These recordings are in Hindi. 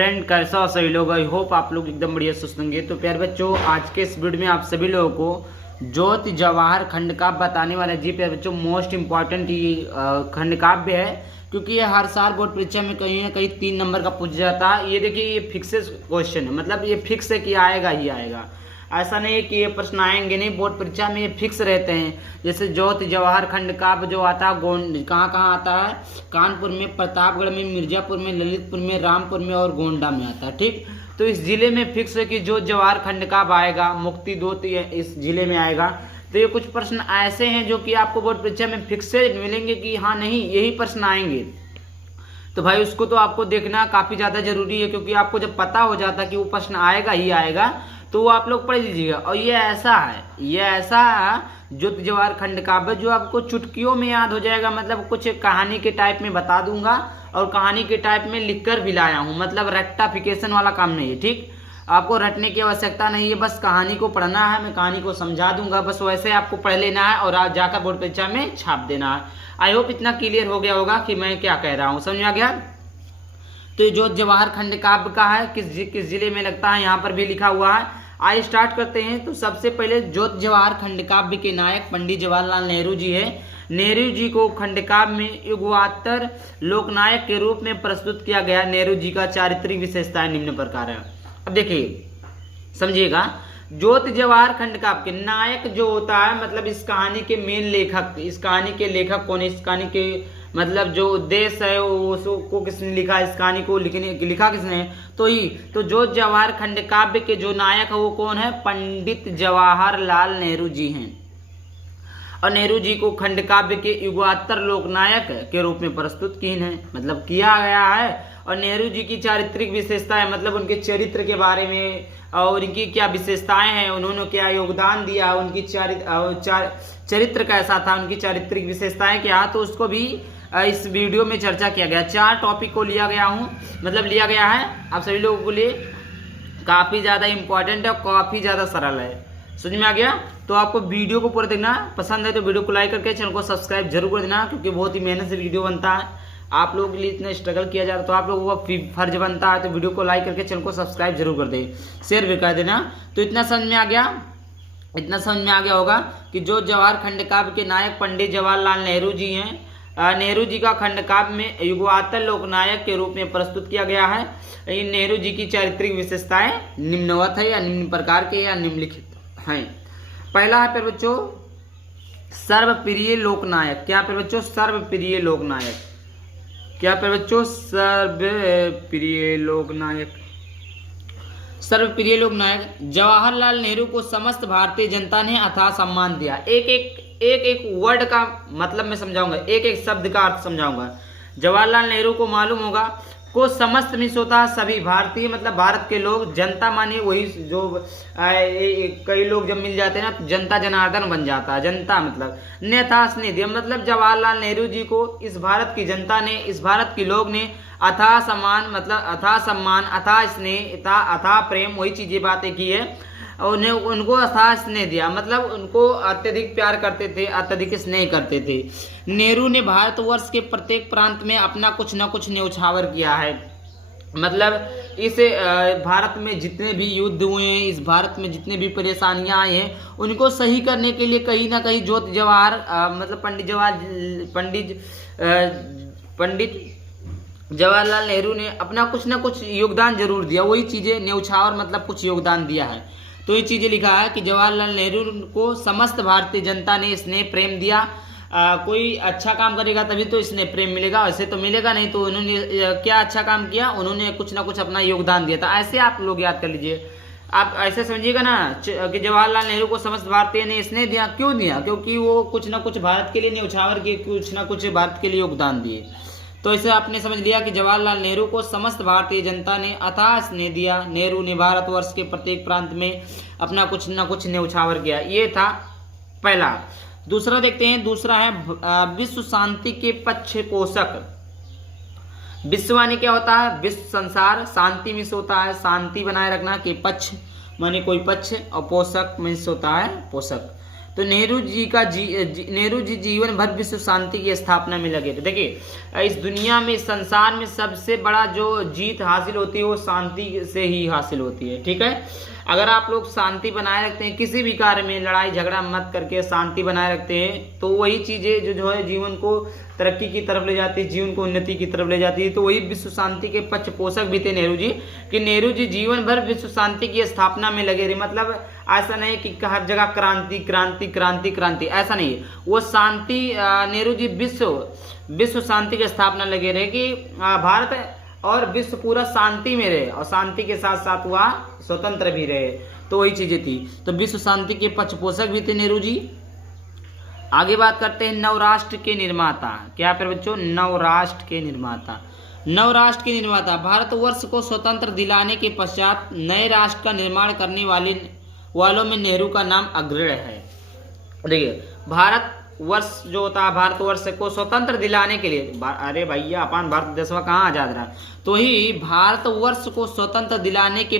फ्रेंड, कैसा हो सभी लोग। आई होप आप लोग एकदम बढ़िया सुस्त होंगे। तो प्यारे बच्चों, आज के इस वीडियो में आप सभी लोगों को ज्योति जवाहर खंडकाव्य बताने वाला। जी प्यारे बच्चों, मोस्ट इंपॉर्टेंट ये खंडकाव्य है, क्योंकि ये हर साल बोर्ड परीक्षा में कहीं ना कहीं 3 नंबर का पूछा जाता है। ये देखिए, ये फिक्स क्वेश्चन है, मतलब ये फिक्स है कि आएगा ही आएगा। ऐसा नहीं है कि ये प्रश्न आएंगे नहीं, बोर्ड परीक्षा में ये फिक्स रहते हैं। जैसे ज्योति जवाहर खंडकाव्य जो आता है कहाँ कहाँ आता है, कानपुर में, प्रतापगढ़ में, मिर्जापुर में, ललितपुर में, रामपुर में और गोंडा में आता है। ठीक, तो इस जिले में फिक्स है कि ज्योति जवाहर खंडकाव्य आएगा, मुक्ति दूत इस जिले में आएगा। तो ये कुछ प्रश्न ऐसे हैं जो कि आपको बोर्ड परीक्षा में फिक्स से मिलेंगे कि हाँ नहीं यही प्रश्न आएंगे। तो भाई उसको तो आपको देखना काफ़ी ज़्यादा जरूरी है, क्योंकि आपको जब पता हो जाता कि वो प्रश्न आएगा ही आएगा तो वो आप लोग पढ़ लीजिएगा। और ये ऐसा है ज्योति जवाहर खंडकाव्य जो आपको चुटकियों में याद हो जाएगा। मतलब कुछ कहानी के टाइप में बता दूंगा और कहानी के टाइप में लिखकर भी लाया हूँ, मतलब रेक्टाफिकेशन वाला काम नहीं है। ठीक, आपको रटने की आवश्यकता नहीं है, बस कहानी को पढ़ना है, मैं कहानी को समझा दूंगा, बस वैसे आपको पढ़ लेना है और आज जाकर बोर्ड परीक्षा में छाप देना है। आई होप इतना क्लियर हो गया होगा कि मैं क्या कह रहा हूँ, समझ में आ गया। तो ये ज्योति जवाहर खंडकाव्य का है, किस जिले में लगता है, यहाँ पर भी लिखा हुआ है। आइए स्टार्ट करते हैं। तो सबसे पहले ज्योति जवाहर खंडकाव्य के नायक पंडित जवाहरलाल नेहरू जी है। नेहरू जी को खंडकाव्य में युगवात्तर लोकनायक के रूप में प्रस्तुत किया गया। नेहरू जी का चारित्रिक विशेषताएं निम्न प्रकार है। अब देखिए, समझिएगा, ज्योति जवाहर खंडकाव्य के नायक जो होता है, मतलब इस कहानी के मेन लेखक, इस कहानी के लेखक कौन है, इस कहानी के मतलब जो उद्देश्य है उसको किसने लिखा, इस कहानी को लिखा किसने, तो ज्योति जवाहर खंडकाव्य के जो नायक है वो कौन है, पंडित जवाहरलाल नेहरू जी हैं। और नेहरू जी को खंडकाव्य के युगात्तर लोकनायक के रूप में प्रस्तुत मतलब किया गया है। और नेहरू जी की चारित्रिक विशेषताएं, मतलब उनके चरित्र के बारे में और इनकी क्या विशेषताएं हैं, उन्होंने क्या योगदान दिया, उनकी चरित्र कैसा था, उनकी चारित्रिक विशेषताएं क्या, तो उसको भी इस वीडियो में चर्चा किया गया। 4 टॉपिक को लिया गया है आप सभी लोगों के लिए। काफ़ी ज़्यादा इंपॉर्टेंट है और काफ़ी ज़्यादा सरल है, समझ में आ गया। तो आपको वीडियो को पूरा देखना, पसंद है तो वीडियो को लाइक करके चैनल को सब्सक्राइब जरूर कर देना, क्योंकि बहुत ही मेहनत से वीडियो बनता है। आप लोगों के लिए इतना स्ट्रगल किया जा रहा है, तो आप लोगों का फर्ज बनता है तो वीडियो को लाइक करके चैनल को सब्सक्राइब जरूर कर दे, शेयर भी कर देना। तो इतना समझ में आ गया होगा कि जो जवाहर खंडकाव्य के नायक पंडित जवाहरलाल नेहरू जी हैं। नेहरू जी का खंडकाव्य में युगवात्तर लोकनायक के रूप में प्रस्तुत किया गया है। इन नेहरू जी की चारित्रिक विशेषताएं निम्नवत है, या निम्न प्रकार के, या निम्नलिखित हैं। पहला है प्यारे बच्चों सर्वप्रिय लोकनायक। क्या प्यारे बच्चों, सर्वप्रिय लोकनायक। क्या प्यारे बच्चों, सर्वप्रिय लोकनायक जवाहरलाल नेहरू को समस्त भारतीय जनता ने अथाह सम्मान दिया। एक वर्ड का मतलब मैं समझाऊंगा, एक शब्द का अर्थ समझाऊंगा। जवाहरलाल नेहरू को मालूम होगा, को समस्त मिस होता है सभी भारतीय, मतलब भारत के लोग, जनता माने वही जो कई लोग जब मिल जाते हैं ना तो जनता जनार्दन बन जाता है। जनता मतलब नेता स्नेह दिया, मतलब जवाहरलाल नेहरू जी को इस भारत की जनता ने, इस भारत के लोग ने अथाह सम्मान, मतलब अथाह सम्मान, अथाह स्नेह, अथाह प्रेम, वही चीजें बातें की है। उन्हें उनको अथाह स्नेह दिया, मतलब उनको अत्यधिक प्यार करते थे, अत्यधिक स्नेह करते थे। नेहरू ने भारतवर्ष के प्रत्येक प्रांत में अपना कुछ न कुछ न्यौछावर किया है। मतलब इस भारत में जितने भी युद्ध हुए हैं, इस भारत में जितने भी परेशानियां आई हैं, उनको सही करने के लिए कहीं ना कहीं ज्योति जवाहर मतलब पंडित जवाहरलाल नेहरू ने अपना कुछ ना कुछ योगदान जरूर दिया। वही चीजें न्यौछावर मतलब कुछ योगदान दिया है। तो ये चीजें लिखा है कि जवाहरलाल नेहरू को समस्त भारतीय जनता ने स्नेह प्रेम दिया। कोई अच्छा काम करेगा तभी तो स्नेह प्रेम मिलेगा, ऐसे तो मिलेगा नहीं। तो उन्होंने क्या अच्छा काम किया, उन्होंने कुछ ना कुछ अपना योगदान दिया था। ऐसे आप लोग याद कर लीजिए, आप ऐसे समझिएगा ना कि जवाहरलाल नेहरू को समस्त भारतीय ने स्नेह दिया। क्यों दिया, क्योंकि वो कुछ ना कुछ भारत के लिए न्यौछावर किए, कुछ ना कुछ भारत के लिए योगदान दिए। तो इसे आपने समझ लिया कि जवाहरलाल नेहरू को समस्त भारतीय जनता ने अथाह स्नेह दिया। नेहरू ने भारतवर्ष के प्रत्येक प्रांत में अपना कुछ न कुछ न्यौछावर किया। ये था पहला। दूसरा देखते हैं, दूसरा है विश्व शांति के पक्ष पोषक। विश्व माने क्या होता है, विश्व संसार, शांति मिस होता है शांति बनाए रखना के पक्ष माने कोई पक्ष, और पोषक मिस होता है पोषक। तो नेहरू जी जीवन भर विश्व शांति की स्थापना में लगे थे। देखिए इस दुनिया में, इस संसार में सबसे बड़ा जो जीत हासिल होती है वो शांति से ही हासिल होती है। ठीक है, अगर आप लोग शांति बनाए रखते हैं, किसी भी कार्य में लड़ाई झगड़ा मत करके शांति बनाए रखते हैं, तो वही चीजें जो है जीवन को तरक्की की तरफ ले जाती है, जीवन को उन्नति की तरफ ले जाती है। तो वही विश्व शांति के पक्षपोषक भी थे नेहरू जी, कि नेहरू जी जीवन भर विश्व शांति की स्थापना में लगे रहे। मतलब ऐसा नहीं कि हर जगह क्रांति क्रांति क्रांति क्रांति, ऐसा नहीं है। वो शांति, नेहरू जी विश्व शांति की स्थापना लगे रहे कि भारत और विश्व पूरा शांति में रहे, और शांति के साथ साथ वह स्वतंत्र भी रहे। तो वही चीजें थी। तो विश्व शांति के पक्षपोषक भी थे नेहरू जी। आगे बात करते हैं नवराष्ट्र के निर्माता। क्या पर बच्चों? नवराष्ट्र के निर्माता। नवराष्ट्र के निर्माता भारतवर्ष को स्वतंत्र दिलाने के पश्चात नए राष्ट्र का निर्माण करने वालों में नेहरू का नाम अग्रणी है। देखिए भारतवर्ष जो होता है, भारतवर्ष को स्वतंत्र दिलाने के लिए, अरे भैया अपन भारत देशवा कहाँ आजाद रहा, तो ही भारतवर्ष को स्वतंत्र दिलाने के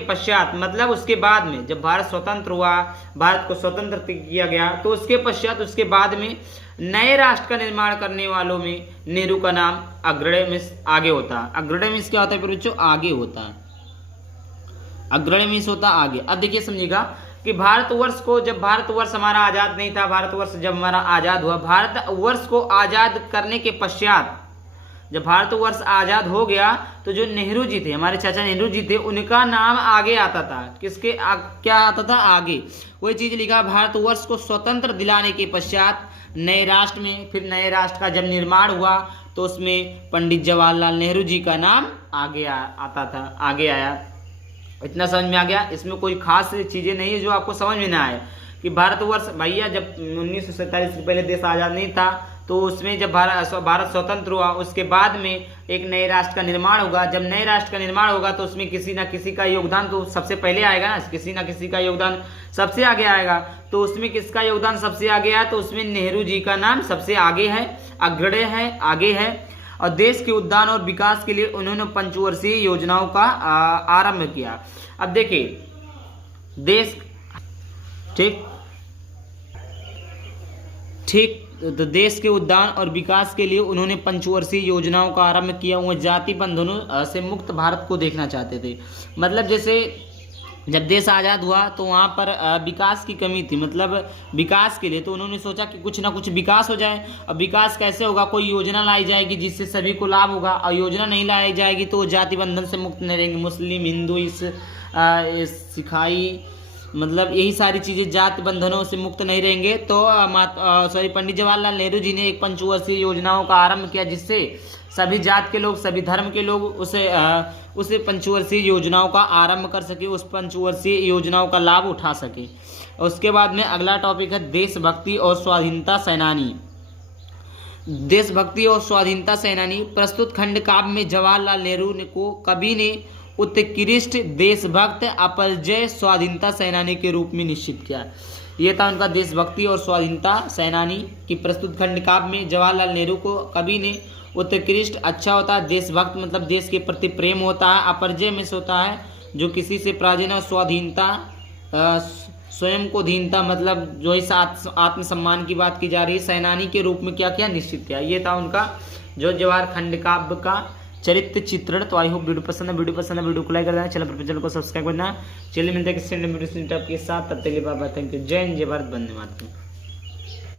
पश्चात मतलब उसके बाद में, जब भारत स्वतंत्र हुआ, भारत को स्वतंत्र किया गया, तो उसके पश्चात उसके बाद में नए राष्ट्र का निर्माण करने वालों में नेहरू का नाम अग्रणी मीन्स आगे होता है। अग्रणी मीन्स क्या होता है बच्चों? आगे होता है। अग्रणी मीन्स होता आगे। अब देखिए समझिएगा कि भारतवर्ष को, जब भारतवर्ष हमारा आजाद नहीं था, भारतवर्ष जब हमारा आजाद हुआ, भारतवर्ष को आजाद करने के पश्चात जब भारतवर्ष आजाद हो गया, तो जो नेहरू जी थे, हमारे चाचा नेहरू जी थे, उनका नाम आगे आता था। किसके क्या आता था? आगे। वही चीज लिखा, भारतवर्ष को स्वतंत्र दिलाने के पश्चात नए राष्ट्र में, फिर नए राष्ट्र का जब निर्माण हुआ तो उसमें पंडित जवाहरलाल नेहरू जी का नाम आगे आता था, आगे आया। इतना समझ में आ गया? इसमें कोई खास चीजें नहीं है जो आपको समझ में ना आए कि भारतवर्ष, भैया जब 1947 से पहले देश आजाद नहीं था, तो उसमें जब भारत स्वतंत्र हुआ, उसके बाद में एक नए राष्ट्र का निर्माण होगा। जब नए राष्ट्र का निर्माण होगा तो उसमें किसी ना किसी का योगदान तो सबसे पहले आएगा ना, किसी ना किसी का योगदान सबसे आगे आएगा। तो उसमें किसका योगदान सबसे आगे आया? तो उसमें नेहरू जी का नाम सबसे आगे है, अग्रणी है, आगे है। और देश के उद्यान और विकास के लिए उन्होंने पंचवर्षीय योजनाओं का आरंभ किया। अब देखिए देश, ठीक तो देश के उद्यान और विकास के लिए उन्होंने पंचवर्षीय योजनाओं का आरंभ किया। वो जाति बंधनों से मुक्त भारत को देखना चाहते थे। मतलब जैसे जब देश आज़ाद हुआ तो वहाँ पर विकास की कमी थी, मतलब विकास के लिए, तो उन्होंने सोचा कि कुछ ना कुछ विकास हो जाए। अब विकास कैसे होगा? कोई योजना लाई जाएगी जिससे सभी को लाभ होगा, और योजना नहीं लाई जाएगी तो जाति बंधन से मुक्त नहीं रहेंगे। मुस्लिम, हिंदू, सिखाई, मतलब यही सारी चीज़ें जाति बंधनों से मुक्त नहीं रहेंगे। तो पंडित जवाहरलाल नेहरू जी ने एक पंचवर्षीय योजनाओं का आरंभ किया, जिससे सभी जात के लोग, सभी धर्म के लोग उसे पंचवर्षीय योजनाओं का आरंभ कर सके, उस पंचवर्षीय योजनाओं का लाभ उठा सके। उसके बाद में अगला टॉपिक है देशभक्ति और स्वाधीनता सेनानी। देशभक्ति और स्वाधीनता सेनानी। प्रस्तुत खंड काव्य में जवाहरलाल नेहरू को कवि ने उत्कृष्ट देशभक्त, अपरजय स्वाधीनता सेनानी के रूप में निश्चित किया। यह था उनका देशभक्ति और स्वाधीनता सेनानी की प्रस्तुत खंड काव्य में जवाहरलाल नेहरू को कवि ने उत्कृष्ट, अच्छा होता है, देशभक्त मतलब देश के प्रति प्रेम होता है, अपरजय में होता है जो किसी से पराजय न, स्वाधीनता स्वयं को धीनता मतलब जो इस आत्मसम्मान की बात की जा रही है, सेनानी के रूप में क्या किया? निश्चित किया। ये था उनका जो जवाहर खंड काव्य का चरित्र चित्रण। तो आई होप वीडियो पसंद है, वीडियो को लाइक कर देना, चैनल को सब्सक्राइब करना। चलिए मिलते हैं किसी वीडियो के साथ, तब तक के लिए बाय बाय, थैंक यू, जय हिंद, जय भारत, वंदे मातरम।